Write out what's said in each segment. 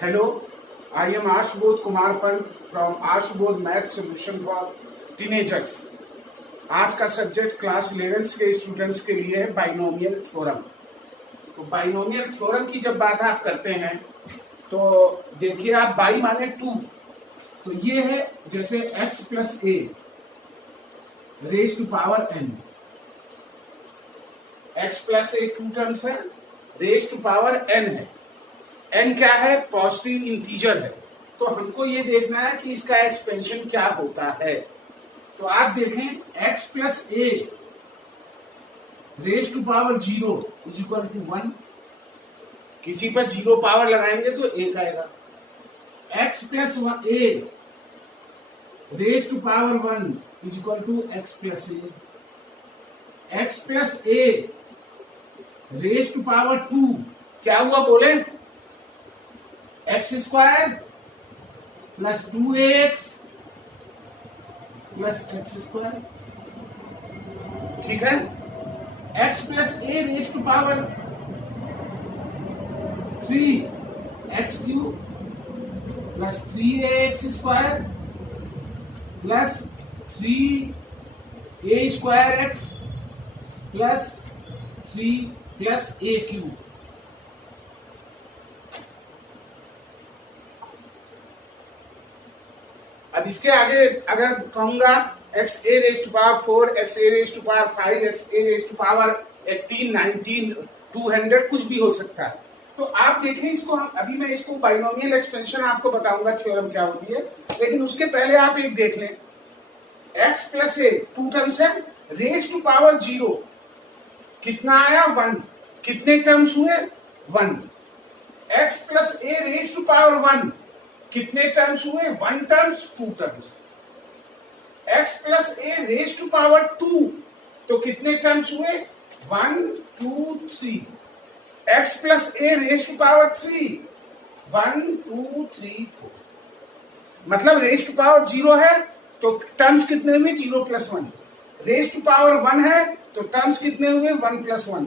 Hello, I am Ashubodh Kumar Pant from Ashubodh Math Solution for Teenagers. आज का subject class 11 के students के लिए है बाइनोमियल थ्योरम। तो बाइनोमियल थ्योरम की जब बात आप करते हैं तो देखिए आप बाई माने 2, तो ये है जैसे x plus A raise to power n। x plus A 2 terms है, रेज टू पावर n है। n क्या है? पॉजिटिव इंटीजर है। तो हमको ये देखना है कि इसका एक्सपेंशन क्या होता है। तो आप देखें x plus A raise to power 0 is equal to 1। किसी पर 0 पावर लगाएंगे तो 1 आएगा। x plus A raise to power 1 is equal to x plus A. x plus A raise to power 2 क्या हुआ बोले? X square plus 2ax plus X square. ठीक है। x plus A raise to power 3x cube plus 3ax square plus 3a square x plus 3 plus a cube. अब इसके आगे अगर कहूंगा X A raise to power 4, X A raise to power 5, X A raise to power 18, 19, 200 कुछ भी हो सकता है। तो आप देखें इसको, अभी मैं इसको बाइनोमियल एक्सपेंशन आपको बताऊंगा थ्योरम क्या होती है, लेकिन उसके पहले आप एक देख लें। एक्स प्लस ए 2 टर्म्स है, रेज टू पावर 0 कितना आया? 1। कितने टर्म्स हुए? 1। X plus A raise to power 1 कितने टर्म्स हुए? 1 terms, 2 terms. x plus A raise to power 2 तो कितने टर्म्स हुए? 1, 2, 3। x plus A raise to power 3 1, 2, 3, 4। मतलब रेज टू पावर 0 है तो टर्म्स कितने हुए? 0 प्लस 1। रेज टू पावर 1 है तो टर्म्स कितने हुए? 1 plus 1।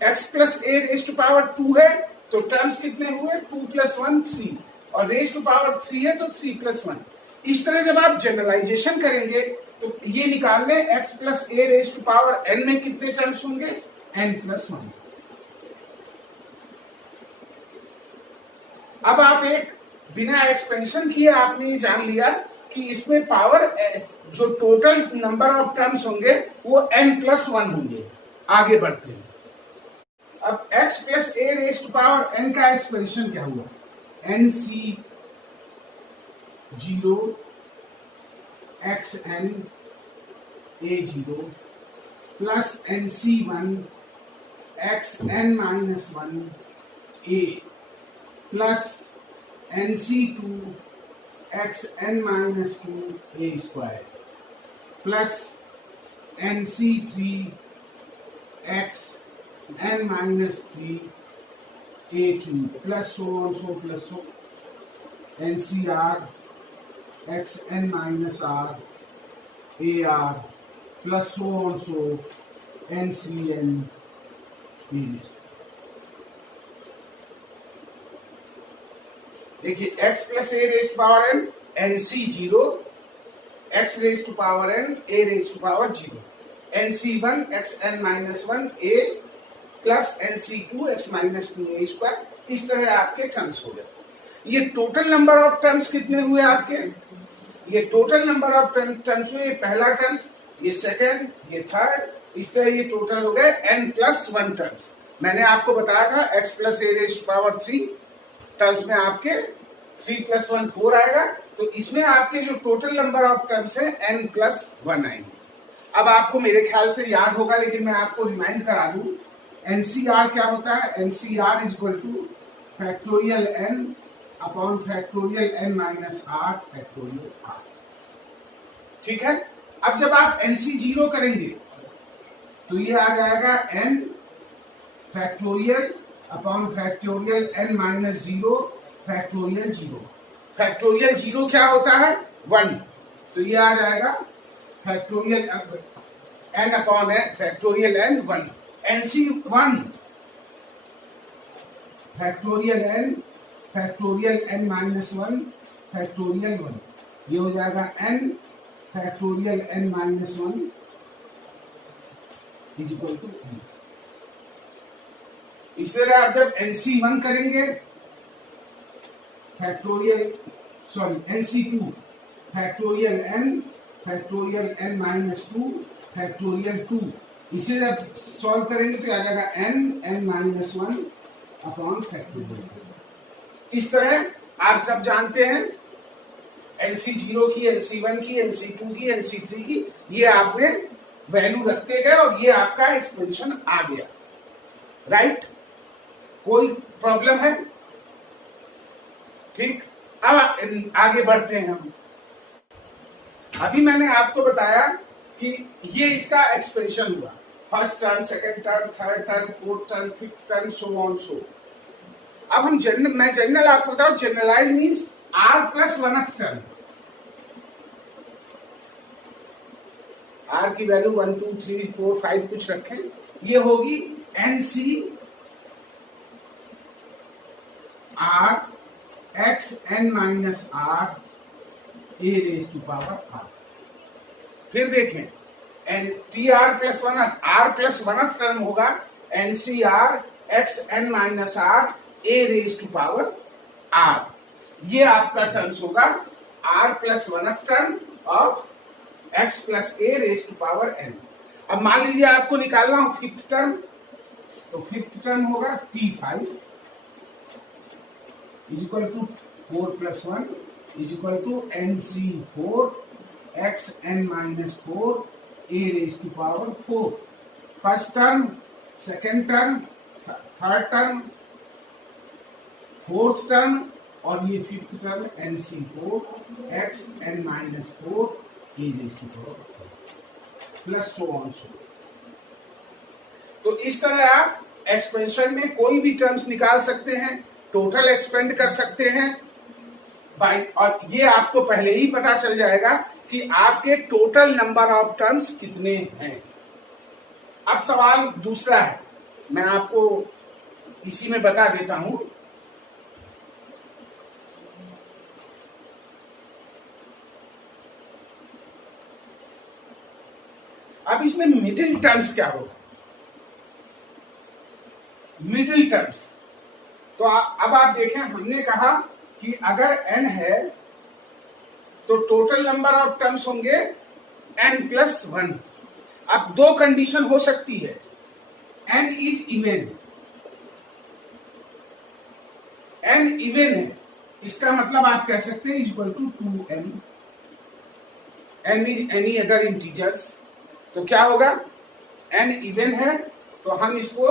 x plus A raise to power 2 है तो टर्म्स कितने हुए? 2 प्लस 1, 3। और रेज टू पावर 3 है तो 3 प्लस 1। इस तरह जब आप जनरलाइजेशन करेंगे तो ये निकाल लें x plus A raise to power n में कितने टर्म्स होंगे? n plus 1। अब आप एक बिना एक्सपेंशन किए आपने जान लिया कि इसमें पावर जो टोटल नंबर ऑफ टर्म्स होंगे वो n प्लस 1 होंगे। आगे बढ़ते हैं। अब x plus A raise to power n का एक्सपेंशन क्या हुआ? NC 0 XN A0 plus NC1 XN minus 1 A plus NC2 XN minus 2 A square plus NC3 XN minus 3 a cube plus so on so plus so NCR xn minus r AR plus so on so NCN series। देखिए x plus A raise to power n NC 0 x raise to power n a raise to power 0 NC1 xn minus 1 a plus NC2 x minus 2a square. इस तरह आपके terms हो गए। ये total number of terms कितने हुए आपके? ये टोटल नंबर ऑफ टर्म्स हुए। ये पहला टर्म्स, ये सेकंड, ये थर्ड। इस तरह ये टोटल हो गए n प्लस 1 टर्म्स। मैंने आपको बताया था x plus A raise to power 3 terms में आपके 3 प्लस 1 4 आएगा। तो इसमें आपके जो टोटल नंबर ऑफ टर्म्स है n प्लस 1 आएंगे। अब आपको मेरे ख्याल से याद होगा, लेकिन मैं आपको रिमाइंड करा दूं। NCR क्या होता है? NCR is equal two factorial n upon factorial n minus r factorial r। ठीक है। अब जब आप NC 0 करेंगे तो ये आ जाएगा n factorial upon factorial n minus 0 factorial 0। Factorial 0 क्या होता है? 1। तो ये आ जाएगा factorial n upon factorial n 1। NC1 factorial n factorial n minus one factorial one, ये हो जाएगा n factorial n minus one is equal to n। इस तरह आप जब NC1 करेंगे factorial NC2 factorial n minus two factorial 2, इसे जब सॉल्व करेंगे तो आ जाएगा n minus one upon factorial. इस तरह आप सब जानते हैं NC0 की, NC1 की, NC2 की, NC3 की, ये आपने वैल्यू रखते गए और ये आपका एक्सपेंशन आ गया। राइट, कोई प्रॉब्लम है? ठीक, अब आगे बढ़ते हैं हम। अभी मैंने आपको बताया कि ये इसका एक्सपेंशन हुआ, first term, second term, third term, fourth term, fifth term, so on सो। अब हम मैं जनरल आपको बताऊं, generalise means r plus oneth term. r की वैल्यू 1 2 3 4 5 कुछ रखें, ये होगी NC r x n minus r a raise to power r। फिर देखें TR plus oneth, r plus oneth term होगा NCR x n minus r a raise to power r। ये आपका टर्म्स होगा r plus oneth term of x plus a raise to power n। अब मान लीजिए आपको निकालना हो फिफ्थ टर्म, तो फिफ्थ टर्म होगा T5 is equal to 4 plus 1 is equal to NC4 x n minus 4 a raise to power 4। First term, second term, third term, fourth term और ये fifth term NC4 x n minus 4 a raise to power plus so on so. तो इस तरह आप expansion में कोई भी terms निकाल सकते हैं, टोटल एक्सपेंड कर सकते हैं बाय, और ये आपको पहले ही पता चल जाएगा कि आपके टोटल नंबर ऑफ टर्म्स कितने हैं। अब सवाल दूसरा है, मैं आपको इसी में बता देता हूं। अब इसमें मिडिल टर्म्स क्या होगा? मिडिल टर्म्स, तो अब आप देखें, हमने कहा कि अगर n है तो टोटल नंबर ऑफ टर्म्स होंगे n प्लस 1। अब दो कंडीशन हो सकती है, n is even, n even है, इसका मतलब आप कह सकते हैं equal to 2m, n is any other integers. तो क्या होगा, n इवन है तो हम इसको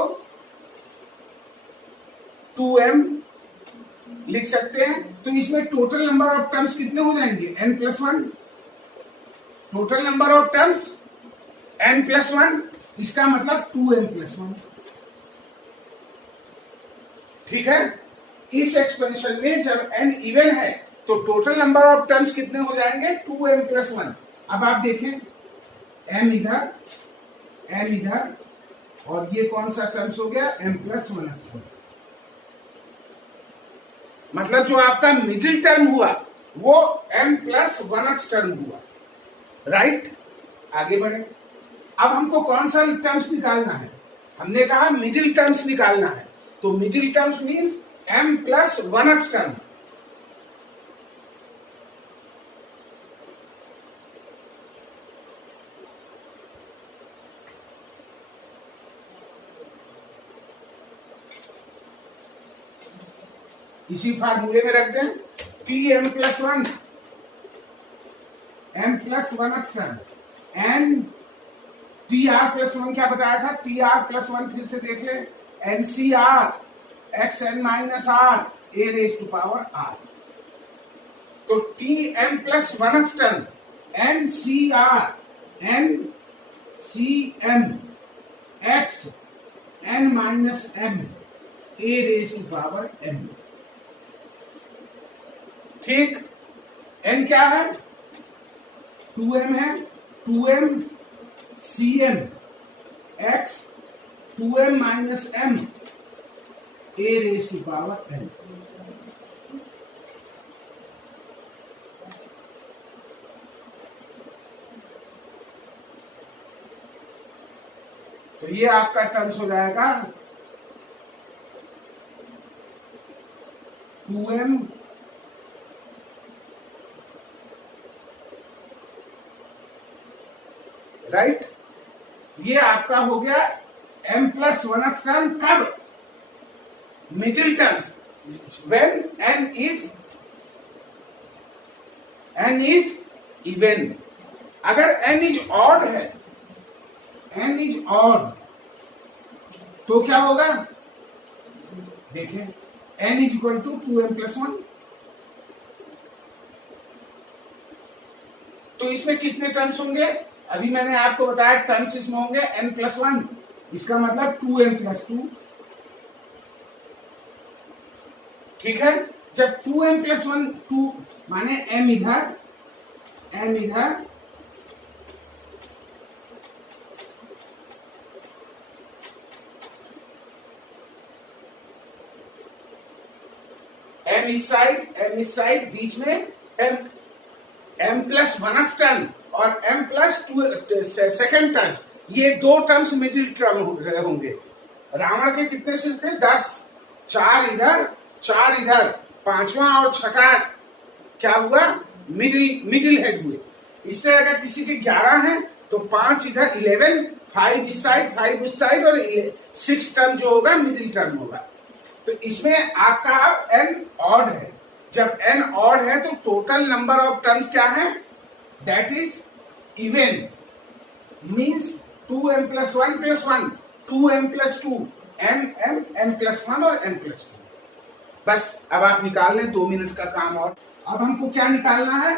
2m लिख सकते हैं। तो इसमें टोटल नंबर ऑफ टर्म्स कितने हो जाएंगे? n plus 1। Total number of terms n plus 1, इसका मतलब 2m प्लस 1। ठीक है, इस एक्सपेंशन में जब n इवन है तो टोटल नंबर ऑफ टर्म्स कितने हो जाएंगे? 2m plus 1। अब आप देखें, m इधर, m इधर, और ये कौन सा टर्म्स हो गया? m plus 1। मतलब जो आपका मिडिल टर्म हुआ वो m प्लस 1 टर्म हुआ। राइट, आगे बढ़े। अब हमको कौन सा टर्म्स निकालना है? हमने कहा मिडिल टर्म्स निकालना है, तो middle terms means m plus 1 term. इसी फार्मूले में रख दें, Tm plus 1, m plus 1 term, and Tr plus 1 क्या बताया था? Tr प्लस 1 फिर से देख ले, NCr xn minus r a raise to power r। तो Tm plus 1 term NCr NCm x n minus m a raise to power m। ठीक, n क्या है? 2m है, 2m cm x 2m minus m a raise to power n। तो ये आपका terms हो जाएगा 2m राइट। ये आपका हो गया m+1th टर्म। कब? Middle terms, when n is even. अगर n इज ऑड है, n इज ऑड, तो क्या होगा? देखें, n is equal to 2m+1। तो इसमें कितने टर्म्स होंगे? अभी मैंने आपको बताया टर्म्स इसमें होंगे n+1, इसका मतलब 2m+2। ठीक है, जब 2m+1 2 माने m इधर m इस साइड बीच में m+1th टर्म और m+2 सेकेंड टर्म, ये दो टर्म्स मिडिल टर्म होंगे। रावण के कितने सिर थे? 10, 4 इधर 4 इधर, पांचवा और छठा क्या हुआ? मिडिल हेड हुए। इससे अगर किसी के 11 हैं तो 5 इधर 11, 5 इस साइड 5 उस साइड, और 6 टर्म जो होगा मिडिल टर्म होगा। तो इसमें आपका n ऑड है। जब n ऑड है तो टोटल नंबर ऑफ टर्म्स क्या है? That is even, means 2m+1+1, 2m+2, m+1 और m+2। बस अब आप निकाल लें, 2 मिनट का काम। और अब हमको क्या निकालना है?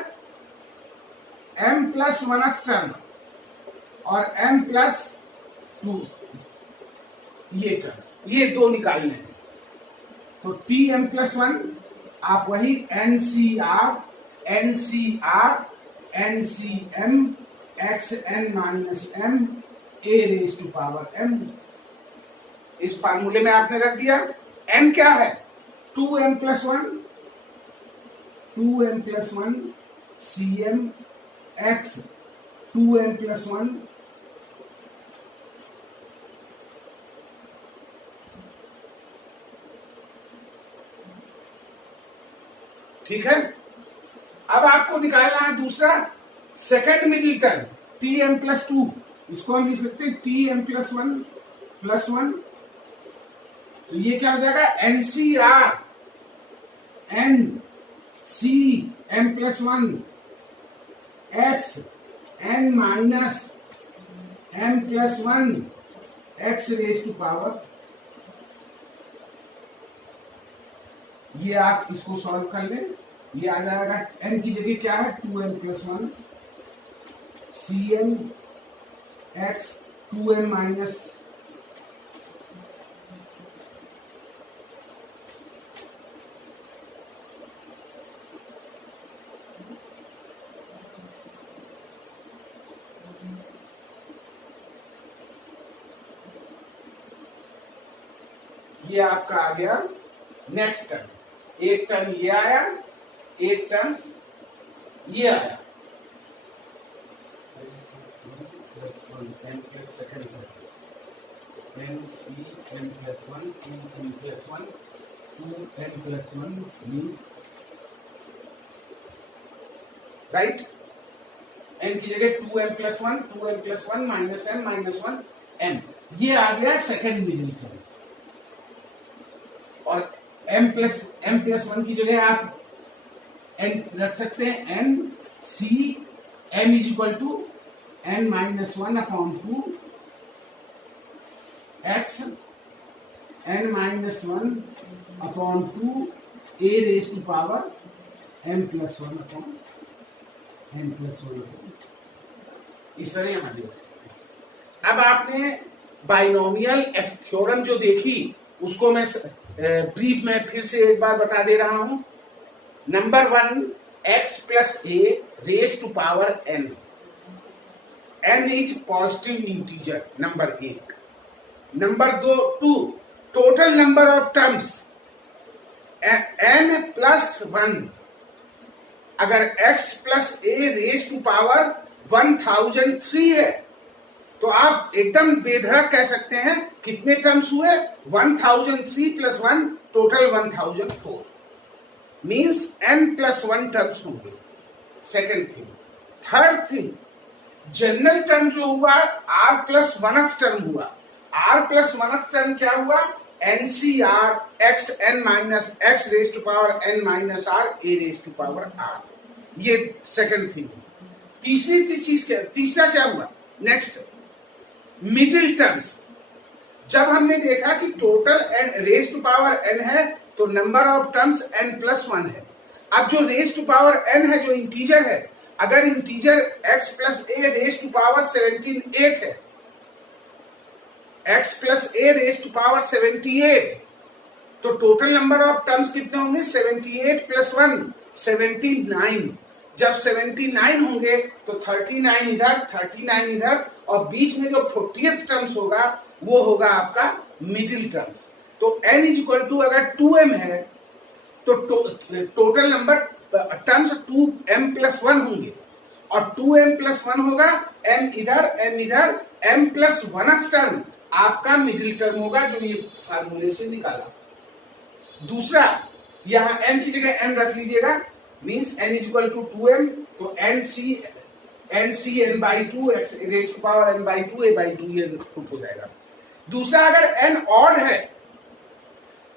m+1th टर्म और m+2, ये टर्म्स, ये दो निकालने हैं। तो tm+1 आप वही NCR NCM xn-m a⁻m, इस फार्मूले में आपने रख दिया। n क्या है? 2m+1 Cm x 2m+1 ठीक है। अब आपको निकालना है दूसरा सेकंड मिडिल टर्म tm+2, इसको हम लिख सकते हैं tm+1+1। तो ये क्या हो जाएगा? NCR NCm+1 xn-m+1 x⁻, ये आप इसको सॉल्व कर लें। ये आ जाएगा, n की जगह क्या है? 2m+1 Cm x 2m-, ये आपका आ गया नेक्स्ट टर्म। एक टर्म ये आया, एक टर्म ये आया, NCm+1 2m+1 means right. n की जगह 2m+1 -m-1 m, ये आ गया सेकेंड मिडिल टर्म। और m+1 की जगह आप n रख सकते हैं NCm = n-1/2 xn-1/2 a⁻m+1/n+1। इस तरह हमारे लिख सकते हैं। अब आपने बाइनोमियल एक्स थ्योरम जो देखी, उसको मैं ब्रीफ में फिर से एक बार बता दे रहा हूं। Number 1 x + a⁻n, n is positive integer, number 1। Number 2 total number of terms n+1। अगर x + a⁻1003 है तो आप एकदम बेधड़क कह सकते हैं कितने टर्म्स हुए, 1003 plus 1 total 1004, means n plus 1 terms होंगे। Second thing. Third thing, general term जो हुआ r प्लस 1th टर्म हुआ। r प्लस 1th टर्म क्या हुआ, NCR x n minus x raise to power n minus r a raise to power r। ये second thing. तीसरा क्या हुआ, next middle terms. जब हमने देखा कि total n raise to power n है तो number of terms n plus 1 है। अब जो रेज टू पावर n है, जो इंटीजर है, अगर integer x plus a raise to power 17 8 है, x plus a raise to power 78, तो टोटल नंबर ऑफ टर्म्स कितने होंगे, 78 प्लस 1 79। जब 79 होंगे तो 39 इधर 39 इधर, और बीच में जो 40th टर्म्स होगा वो होगा आपका मिडिल टर्म्स। तो n इज इक्वल टू अगर 2m है तो total number terms 2m plus 1 होंगे, और 2m प्लस 1 होगा, m इधर m प्लस 1th टर्म आपका मिडिल टर्म होगा, जो ये फार्मूले से निकाला। दूसरा, यहां m की जगह n रख लीजिएगा, means n is equal to 2m, तो nc n by 2 x raise to power n by 2 a by 2 ये पुट हो जाएगा। दूसरा, अगर n ऑड है,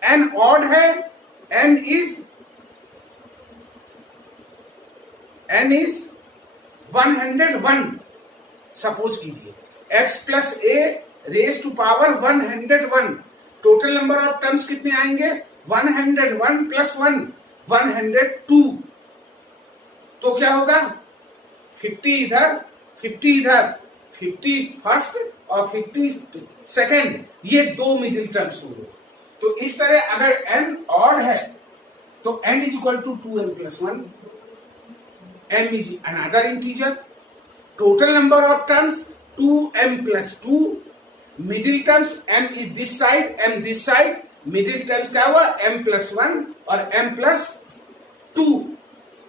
n इज 101, सपोज कीजिए x plus a raise to power 101, total number of terms कितने आएंगे, 101 प्लस 1 102, तो क्या होगा, 50 इधर 50 फर्स्ट और 50 सेकेंड, ये दो मिडिल टर्म्स हो गए। तो इस तरह अगर n ऑड है तो n is equal to 2m plus 1, m is another integer, total number of terms 2m plus 2, middle terms m is this side, m this side, middle terms क्या हुआ, m प्लस 1 और m plus 2।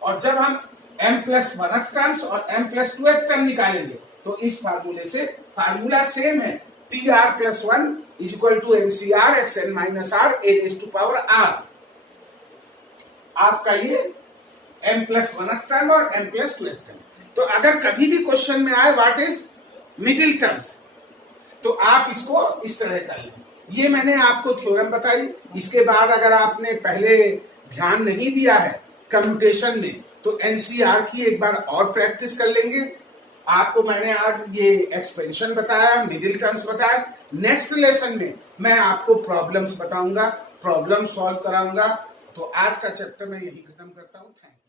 और जब हम m plus 1th terms और m plus 2th term निकालेंगे तो इस फार्मूले से, फार्मूला सेम है, tr plus 1 is equal to NCR x n minus r a raise to power r। आपका ये m प्लस 1th टर्म और m प्लस 2th टर्म। तो अगर कभी भी क्वेश्चन में आए व्हाट इज मिडिल टर्म्स, तो आप इसको इस तरह कर लें। ये मैंने आपको थ्योरम बताई। इसके बाद अगर आपने पहले ध्यान नहीं दिया है कम्प्यूटेशन में, तो एनसीआर की एक बार और प्रैक्टिस कर लेंगे। आपको मैंने आज ये एक्सपेंशन बताया, मिडिल टर्म्स बताया। नेक्स्ट लेसन में मैं आपको प्रॉब्लम्स बताऊंगा, प्रॉब्लम सॉल्व कराऊंगा। तो आज का चैप्टर मैं यही खत्म करता हूँ। Thank you.